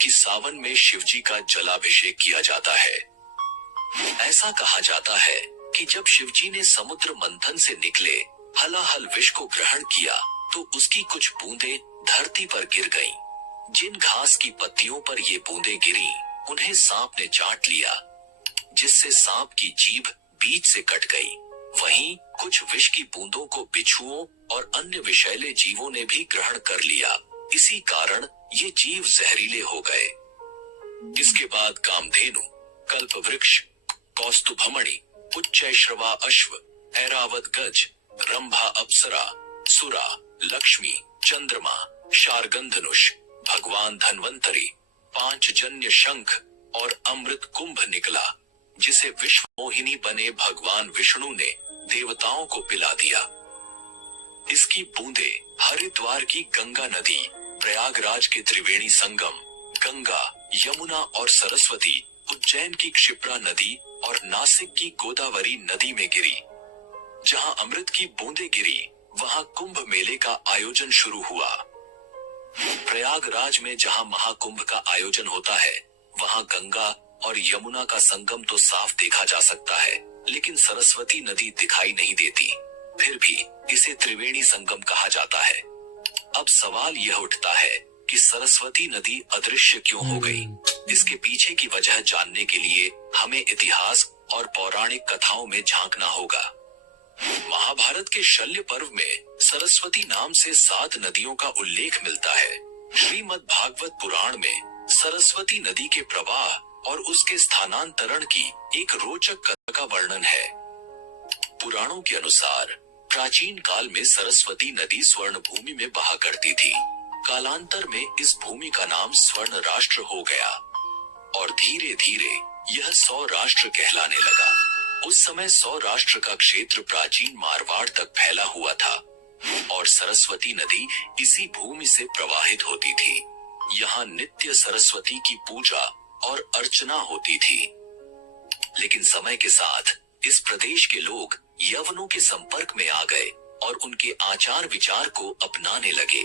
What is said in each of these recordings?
कि सावन में शिवजी का जलाभिषेक किया जाता है। ऐसा कहा जाता है कि जब शिवजी ने समुद्र मंथन से निकले हलाहल विष को ग्रहण किया तो उसकी कुछ बूंदें धरती पर गिर गईं। जिन घास की पत्तियों पर ये बूंदें गिरी उन्हें सांप ने चाट लिया, जिससे सांप की जीभ बीच से कट गई। वहीं कुछ विष की बूंदों को बिच्छुओं और अन्य विषैले जीवों ने भी ग्रहण कर लिया। इसी कारण ये जीव जहरीले हो गए। इसके बाद कामधेनु, कल्पवृक्ष, कौस्तुभमणि, उच्चैश्रवा अश्व, ऐरावत गज, रंभा अप्सरा, सुरा, लक्ष्मी, चंद्रमा, शार्गंधनुष, भगवान धन्वंतरी, पांचजन्य शंख और अमृत कुंभ निकला, जिसे विश्व मोहिनी बने भगवान विष्णु ने देवताओं को पिला दिया। इसकी बूंदे हरिद्वार की गंगा नदी, प्रयागराज के त्रिवेणी संगम, गंगा, यमुना और सरस्वती, उज्जैन की क्षिप्रा नदी और नासिक की गोदावरी नदी में गिरी। जहां अमृत की बूंदें गिरी वहां कुंभ मेले का आयोजन शुरू हुआ। प्रयागराज में जहां महाकुंभ का आयोजन होता है वहां गंगा और यमुना का संगम तो साफ देखा जा सकता है, लेकिन सरस्वती नदी दिखाई नहीं देती। फिर भी इसे त्रिवेणी संगम कहा जाता है। अब सवाल यह उठता है कि सरस्वती नदी अदृश्य क्यों हो गई? इसके पीछे की वजह जानने के लिए हमें इतिहास और पौराणिक कथाओं में झांकना होगा। महाभारत के शल्य पर्व में सरस्वती नाम से 7 नदियों का उल्लेख मिलता है। श्रीमद् भागवत पुराण में सरस्वती नदी के प्रवाह और उसके स्थानांतरण की एक रोचक कथा का वर्णन है। पुराणों के अनुसार प्राचीन काल में सरस्वती नदी स्वर्ण भूमि में बहा करती थी। कालांतर में इस भूमि का नाम स्वर्ण राष्ट्र हो गया और धीरे धीरे यह 100 राष्ट्र कहलाने लगा। उस समय 100 राष्ट्र का क्षेत्र प्राचीन मारवाड़ तक फैला हुआ था और सरस्वती नदी इसी भूमि से प्रवाहित होती थी। यहाँ नित्य सरस्वती की पूजा और अर्चना होती थी। लेकिन समय के साथ इस प्रदेश के लोग यवनों के संपर्क में आ गए और उनके आचार विचार को अपनाने लगे।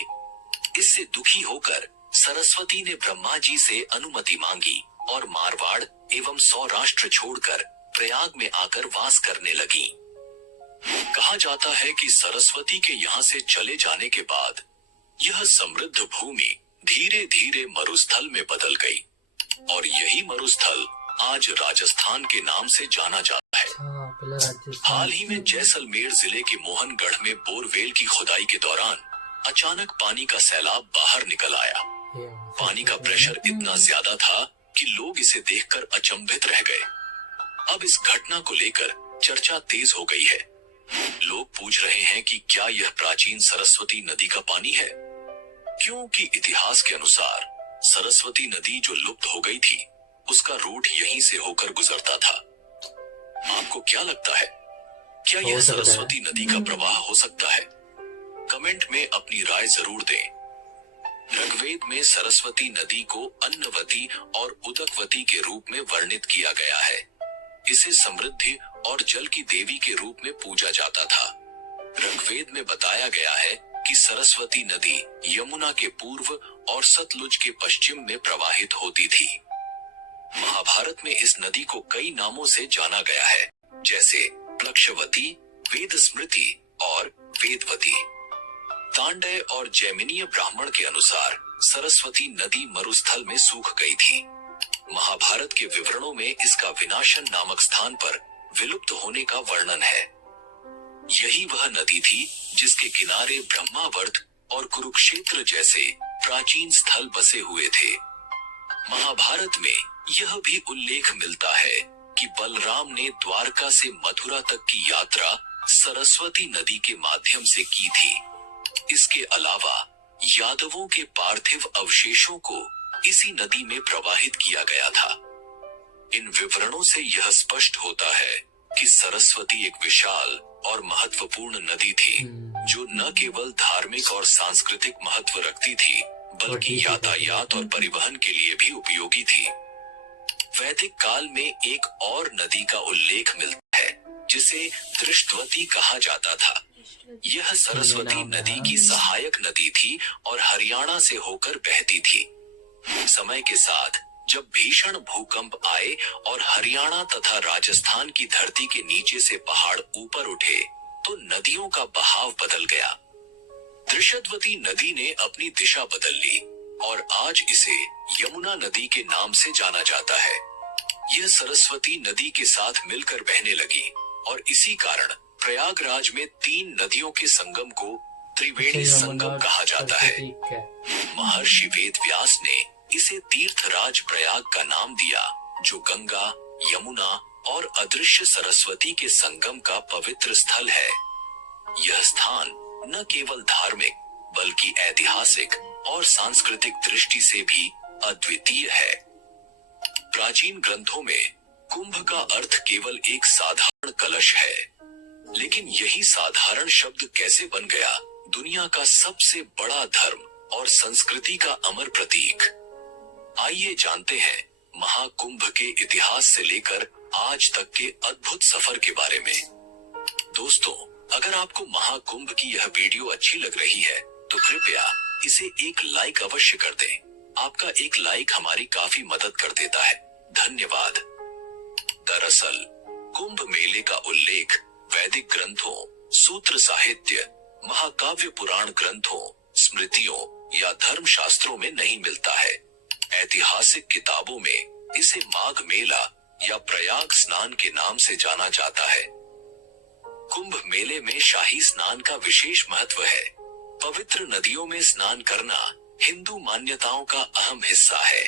इससे दुखी होकर सरस्वती ने ब्रह्मा जी से अनुमति मांगी और मारवाड़ एवं 100 राष्ट्र छोड़कर प्रयाग में आकर वास करने लगी। कहा जाता है कि सरस्वती के यहाँ से चले जाने के बाद यह समृद्ध भूमि धीरे धीरे मरुस्थल में बदल गई और यही मरुस्थल आज राजस्थान के नाम से जाना जाता है। हाल ही में जैसलमेर जिले के मोहनगढ़ में बोरवेल की खुदाई के दौरान अचानक पानी का सैलाब बाहर निकल आया। पानी का प्रेशर इतना ज्यादा था कि लोग इसे देखकर अचंभित रह गए। अब इस घटना को लेकर चर्चा तेज हो गई है। लोग पूछ रहे हैं कि क्या यह प्राचीन सरस्वती नदी का पानी है, क्योंकि इतिहास के अनुसार सरस्वती नदी जो लुप्त हो गई थी उसका रूट यहीं से होकर गुजरता था। आपको क्या लगता है, क्या यह सरस्वती नदी का प्रवाह हो सकता है? कमेंट में अपनी राय जरूर दें। ऋग्वेद में सरस्वती नदी को अन्नवती और उदकवती के रूप में वर्णित किया गया है। इसे समृद्धि और जल की देवी के रूप में पूजा जाता था। ऋग्वेद में बताया गया है कि सरस्वती नदी यमुना के पूर्व और सतलुज के पश्चिम में प्रवाहित होती थी। महाभारत में इस नदी को कई नामों से जाना गया है, जैसे प्लक्षवती, वेद स्मृति और वेदवती। तांडय और जैमिनीय ब्राह्मण के अनुसार सरस्वती नदी मरुस्थल में सूख गई थी। महाभारत के विवरणों में इसका विनाशन नामक स्थान पर विलुप्त होने का वर्णन है। यही वह नदी थी जिसके किनारे ब्रह्मावर्त और कुरुक्षेत्र जैसे प्राचीन स्थल बसे हुए थे। महाभारत में यह भी उल्लेख मिलता है कि बलराम ने द्वारका से मथुरा तक की यात्रा सरस्वती नदी के माध्यम से की थी। इसके अलावा यादवों के पार्थिव अवशेषों को इसी नदी में प्रवाहित किया गया था। इन विवरणों से यह स्पष्ट होता है कि सरस्वती एक विशाल और महत्वपूर्ण नदी थी, जो न केवल धार्मिक और सांस्कृतिक महत्व रखती थी, बल्कि यातायात और परिवहन के लिए भी उपयोगी थी। वैदिक काल में एक और नदी का उल्लेख मिलता है, जिसे दृष्टवती कहा जाता था। यह सरस्वती नदी की सहायक नदी थी और हरियाणा से होकर बहती थी। समय के साथ जब भीषण भूकंप आए और हरियाणा तथा राजस्थान की धरती के नीचे से पहाड़ ऊपर उठे, तो नदियों का बहाव बदल गया। दृशद्वती नदी ने अपनी दिशा बदल ली और आज इसे यमुना नदी के नाम से जाना जाता है। यह सरस्वती नदी के साथ मिलकर बहने लगी और इसी कारण प्रयागराज में 3 नदियों के संगम को त्रिवेणी संगम कहा जाता है। महर्षि वेदव्यास ने इसे तीर्थराज प्रयाग का नाम दिया, जो गंगा, यमुना और अदृश्य सरस्वती के संगम का पवित्र स्थल है। यह स्थान न केवल धार्मिक बल्कि ऐतिहासिक और सांस्कृतिक दृष्टि से भी अद्वितीय है। प्राचीन ग्रंथों में कुंभ का अर्थ केवल एक साधारण कलश है, लेकिन यही साधारण शब्द कैसे बन गया दुनिया का सबसे बड़ा धर्म और संस्कृति का अमर प्रतीक। आइए जानते हैं महाकुंभ के इतिहास से लेकर आज तक के अद्भुत सफर के बारे में। दोस्तों, अगर आपको महाकुंभ की यह वीडियो अच्छी लग रही है तो कृपया इसे एक लाइक अवश्य कर दें। आपका एक लाइक हमारी काफी मदद कर देता है। धन्यवाद। दरअसल कुंभ मेले का उल्लेख वैदिक ग्रंथों, सूत्र साहित्य, महाकाव्य पुराण ग्रंथों, स्मृतियों या धर्मशास्त्रों में नहीं मिलता है। ऐतिहासिक किताबों में इसे माघ मेला या प्रयाग स्नान के नाम से जाना जाता है। कुंभ मेले में शाही स्नान का विशेष महत्व है। पवित्र नदियों में स्नान करना हिंदू मान्यताओं का अहम हिस्सा है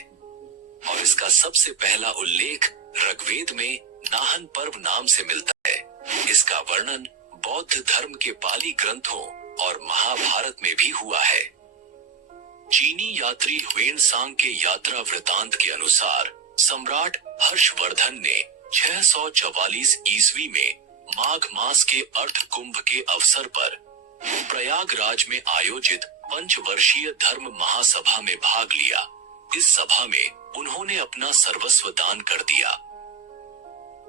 और इसका सबसे पहला उल्लेख ऋग्वेद में नाहन पर्व नाम से मिलता है। इसका वर्णन बौद्ध धर्म के पाली ग्रंथों और महाभारत में भी हुआ है। चीनी यात्री ह्वेनसांग के यात्रा वृतांत के अनुसार सम्राट हर्षवर्धन ने 644 ईस्वी में माघ मास के अर्ध कुंभ के अवसर पर प्रयागराज में आयोजित पंचवर्षीय धर्म महासभा में भाग लिया। इस सभा में उन्होंने अपना सर्वस्व दान कर दिया।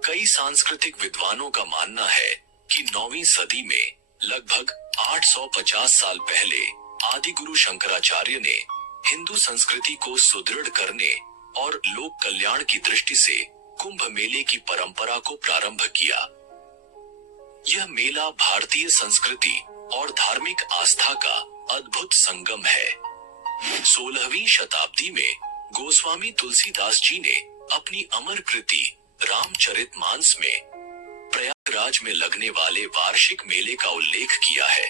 कई सांस्कृतिक विद्वानों का मानना है कि 9वीं सदी में लगभग 850 साल पहले आदि गुरु शंकराचार्य ने हिंदू संस्कृति को सुदृढ़ करने और लोक कल्याण की दृष्टि से कुंभ मेले की परंपरा को प्रारंभ किया। यह मेला भारतीय संस्कृति और धार्मिक आस्था का अद्भुत संगम है। 16वीं शताब्दी में गोस्वामी तुलसीदास जी ने अपनी अमर कृति रामचरितमानस में प्रयागराज में लगने वाले वार्षिक मेले का उल्लेख किया है,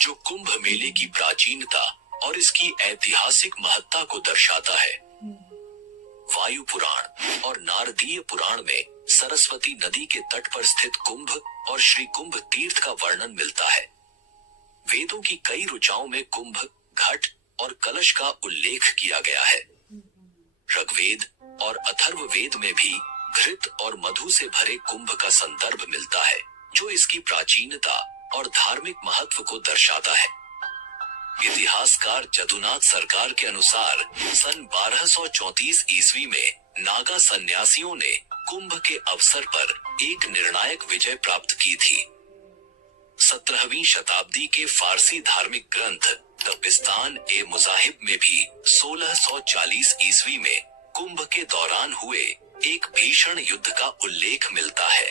जो कुंभ मेले की प्राचीनता और इसकी ऐतिहासिक महत्ता को दर्शाता है। वायु पुराण और नारदीय पुराण में सरस्वती नदी के तट पर स्थित कुंभ और श्री कुंभ तीर्थ का वर्णन मिलता है। वेदों की कई ऋचाओं में कुंभ, घट और कलश का उल्लेख किया गया है। ऋग्वेद और अथर्ववेद में भी घृत और मधु से भरे कुंभ का संदर्भ मिलता है, जो इसकी प्राचीनता और धार्मिक महत्व को दर्शाता है। इतिहासकार जदुनाथ सरकार के अनुसार सन 1234 ईस्वी में नागा सन्यासियों ने कुंभ के अवसर पर एक निर्णायक विजय प्राप्त की थी। 17वीं शताब्दी के फारसी धार्मिक ग्रंथ द बिस्तान ए मुजाहिब में भी 1640 ईस्वी में कुंभ के दौरान हुए एक भीषण युद्ध का उल्लेख मिलता है।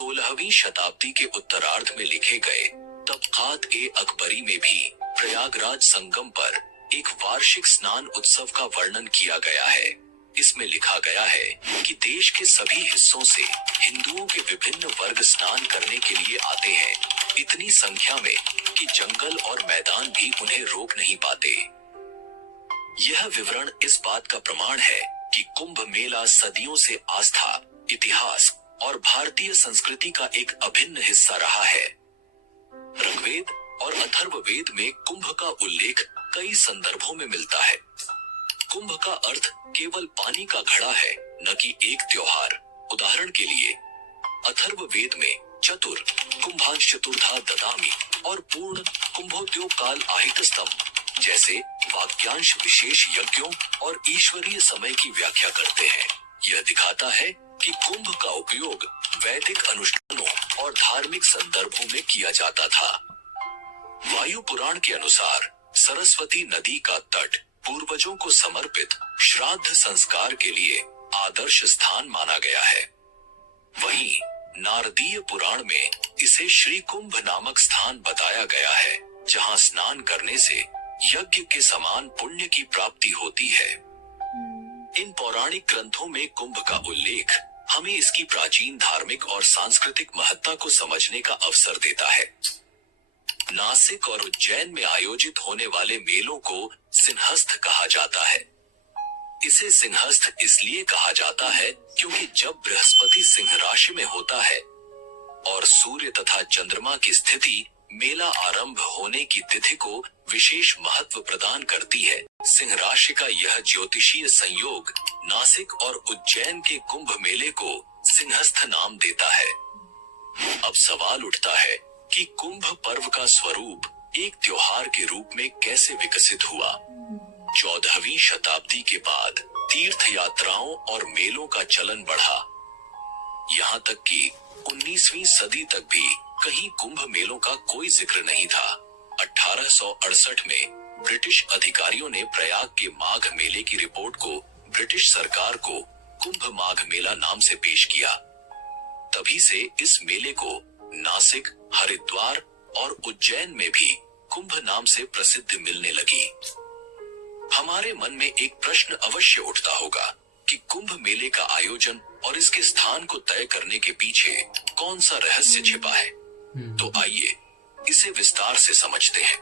16वीं शताब्दी के उत्तरार्ध में लिखे गए तबकात ए अकबरी में भी प्रयागराज संगम पर एक वार्षिक स्नान उत्सव का वर्णन किया गया है। इसमें लिखा गया है कि देश के सभी हिस्सों से हिंदुओं के विभिन्न वर्ग स्नान करने के लिए आते हैं, इतनी संख्या में कि जंगल और मैदान भी उन्हें रोक नहीं पाते। यह विवरण इस बात का प्रमाण है कि कुंभ मेला सदियों से आस्था, इतिहास और भारतीय संस्कृति का एक अभिन्न हिस्सा रहा है। ऋग्वेद और अथर्ववेद में कुंभ का उल्लेख कई संदर्भों में मिलता है। कुंभ का अर्थ केवल पानी का घड़ा है, न कि एक त्योहार। उदाहरण के लिए अथर्ववेद में चतुर कुंभांश चतुर्धा ददामि और पूर्ण कुंभोद्योग काल आहितस्तम जैसे वाक्यांश विशेष यज्ञों और ईश्वरीय समय की व्याख्या करते हैं। यह दिखाता है कि कुंभ का उपयोग वैदिक अनुष्ठानों और धार्मिक संदर्भों में किया जाता था। वायु पुराण के अनुसार सरस्वती नदी का तट पूर्वजों को समर्पित श्राद्ध संस्कार के लिए आदर्श स्थान माना गया है। वहीं नारदीय पुराण में इसे श्री कुंभ नामक स्थान बताया गया है, जहां स्नान करने से यज्ञ के समान पुण्य की प्राप्ति होती है। इन पौराणिक ग्रंथों में कुंभ का उल्लेख हमें इसकी प्राचीन धार्मिक और सांस्कृतिक महत्ता को समझने का अवसर देता है। नासिक और उज्जैन में आयोजित होने वाले मेलों को सिंहस्थ कहा जाता है। इसे सिंहस्थ इसलिए कहा जाता है क्योंकि जब बृहस्पति सिंह राशि में होता है और सूर्य तथा चंद्रमा की स्थिति मेला आरंभ होने की तिथि को विशेष महत्व प्रदान करती है। सिंह राशि का यह ज्योतिषीय संयोग नासिक और उज्जैन के कुंभ मेले को सिंहस्थ नाम देता है। अब सवाल उठता है कि कुंभ पर्व का स्वरूप एक त्योहार के रूप में कैसे विकसित हुआ। 14वीं शताब्दी के बाद तीर्थ यात्राओं और मेलों का चलन बढ़ा। यहाँ तक कि 19वीं सदी तक भी कहीं कुंभ मेलों का कोई जिक्र नहीं था। 1868 में ब्रिटिश अधिकारियों ने प्रयाग के माघ मेले की रिपोर्ट को ब्रिटिश सरकार को कुंभ माघ मेला नाम से पेश किया। तभी से इस मेले को नासिक, हरिद्वार और उज्जैन में भी कुंभ नाम से प्रसिद्धि मिलने लगी। हमारे मन में एक प्रश्न अवश्य उठता होगा कि कुंभ मेले का आयोजन और इसके स्थान को तय करने के पीछे कौन सा रहस्य छिपा है। तो आइए इसे विस्तार से समझते हैं।